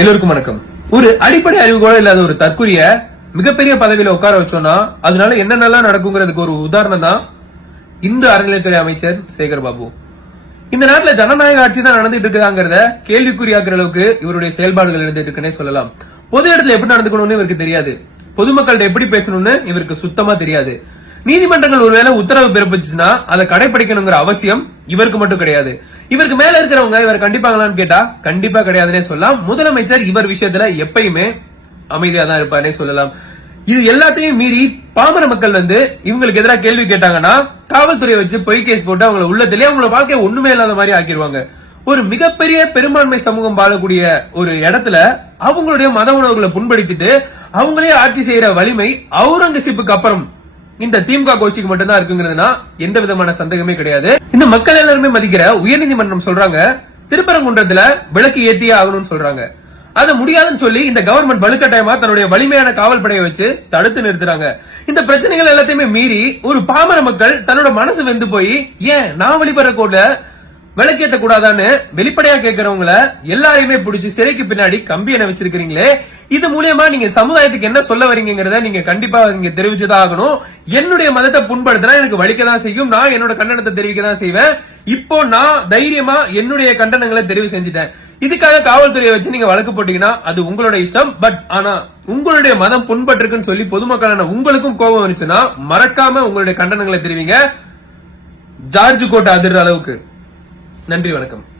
எல்லோருக்கும் வணக்கம். ஒரு அடிப்படை அறிவு கூட இல்லாத ஒரு தற்குறிய மிகப்பெரிய பதவியில உட்கார வச்சோம்னா அதனால என்னென்னலாம் நடக்குங்கிறதுக்கு ஒரு உதாரணம் தான் இந்து அறநிலையத்துறை அமைச்சர் சேகர் பாபு. இந்த நாட்டுல ஜனநாயக ஆட்சி தான் நடந்துட்டு இருக்குதாங்கிறத கேள்விக்குறியாக்குற அளவுக்கு இவருடைய செயல்பாடுகள் இருந்துட்டு இருக்குன்னே சொல்லலாம். பொது இடத்துல எப்படி நடந்துக்கணும்னு இவருக்கு தெரியாது. பொதுமக்கள்கிட்ட எப்படி பேசணும்னு இவருக்கு சுத்தமா தெரியாது. நீதிமன்றங்கள் ஒருவேளை உத்தரவு பிறப்பிச்சுன்னா அதை கடைபிடிக்கணுங்கிற அவசியம் இவருக்கு மட்டும் கிடையாது. இவருக்கு மேல இருக்கிறவங்க இவர் கண்டிப்பாங்களான்னு கேட்டா கண்டிப்பா கிடையாதுன்னே சொல்லலாம். முதலமைச்சர் இவர் விஷயத்துல எப்பயுமே அமைதியா தான் இருப்பாருன்னே சொல்லலாம். இது எல்லாத்தையும் மீறி பாமர மக்கள் வந்து இவங்களுக்கு எதிராக கேள்வி கேட்டாங்கன்னா காவல்துறையை வச்சு பொய் கேஸ் போட்டு அவங்கள உள்ளத்திலே அவங்கள வாழ்க்கை ஒண்ணுமே இல்லாத மாதிரி ஆக்கிடுவாங்க ஒரு மிகப்பெரிய பெரும்பான்மை சமூகம் வாழக்கூடிய ஒரு இடத்துல அவங்களுடைய மத உணவுகளை புண்படுத்திட்டு அவங்களே ஆட்சி செய்யற வலிமை அவுரங்கசீப்புக்கு அப்புறம் இந்த திமுக கோஷ்டிக்கு மட்டும்தான் இருக்குங்கிறதுனா எந்த விதமான சந்தேகமே கிடையாது. இந்த மக்கள் எல்லாருமே மதிக்கிற உயர்நீதிமன்றம் சொல்றாங்க திருப்பரங்குன்றத்துல விளக்கு ஏத்தியே ஆகணும்னு சொல்றாங்க. அது முடியாதுன்னு சொல்லி இந்த கவர்மெண்ட் வலுக்கட்டாயமா தன்னுடைய வலிமையான காவல் படையை வச்சு தடுத்து நிறுத்துறாங்க. இந்த பிரச்சனைகள் எல்லாத்தையுமே மீறி ஒரு பாமர மக்கள் தன்னோட மனசு வெந்து போய் ஏன் நான் வழிபடுற கூட விளக்கேற்ற கூடாதான்னு வெளிப்படையா கேட்கறவங்கள எல்லாரையுமே பிடிச்சி சிறைக்கு பின்னாடி கம்பி என வச்சிருக்கீங்களே இது மூலியமா நீங்க சமுதாயத்துக்கு என்ன சொல்ல வரீங்கிறத நீங்க கண்டிப்பா நீங்க தெரிவிச்சுதான் ஆகணும். என்னுடைய மதத்தை புண்படுத்தினா எனக்கு வலிக்க தான் செய்யும். நான் என்னோட கண்டனத்தை தெரிவிக்க தான் செய்வேன். இப்போ நான் தைரியமா என்னுடைய கண்டனங்களை தெரிவு செஞ்சுட்டேன். இதுக்காக காவல்துறையை வச்சு நீங்க வழக்கு போட்டீங்கன்னா அது உங்களோட இஷ்டம். பட் ஆனா உங்களுடைய மதம் புண்பட்டிருக்குன்னு சொல்லி பொதுமக்களான உங்களுக்கும் கோபம் வந்துச்சுன்னா மறக்காம உங்களுடைய கண்டனங்களை தெரிவிங்க. ஜார்ஜ் கோட்டை அதிர்ற அளவுக்கு. நன்றி வணக்கம்.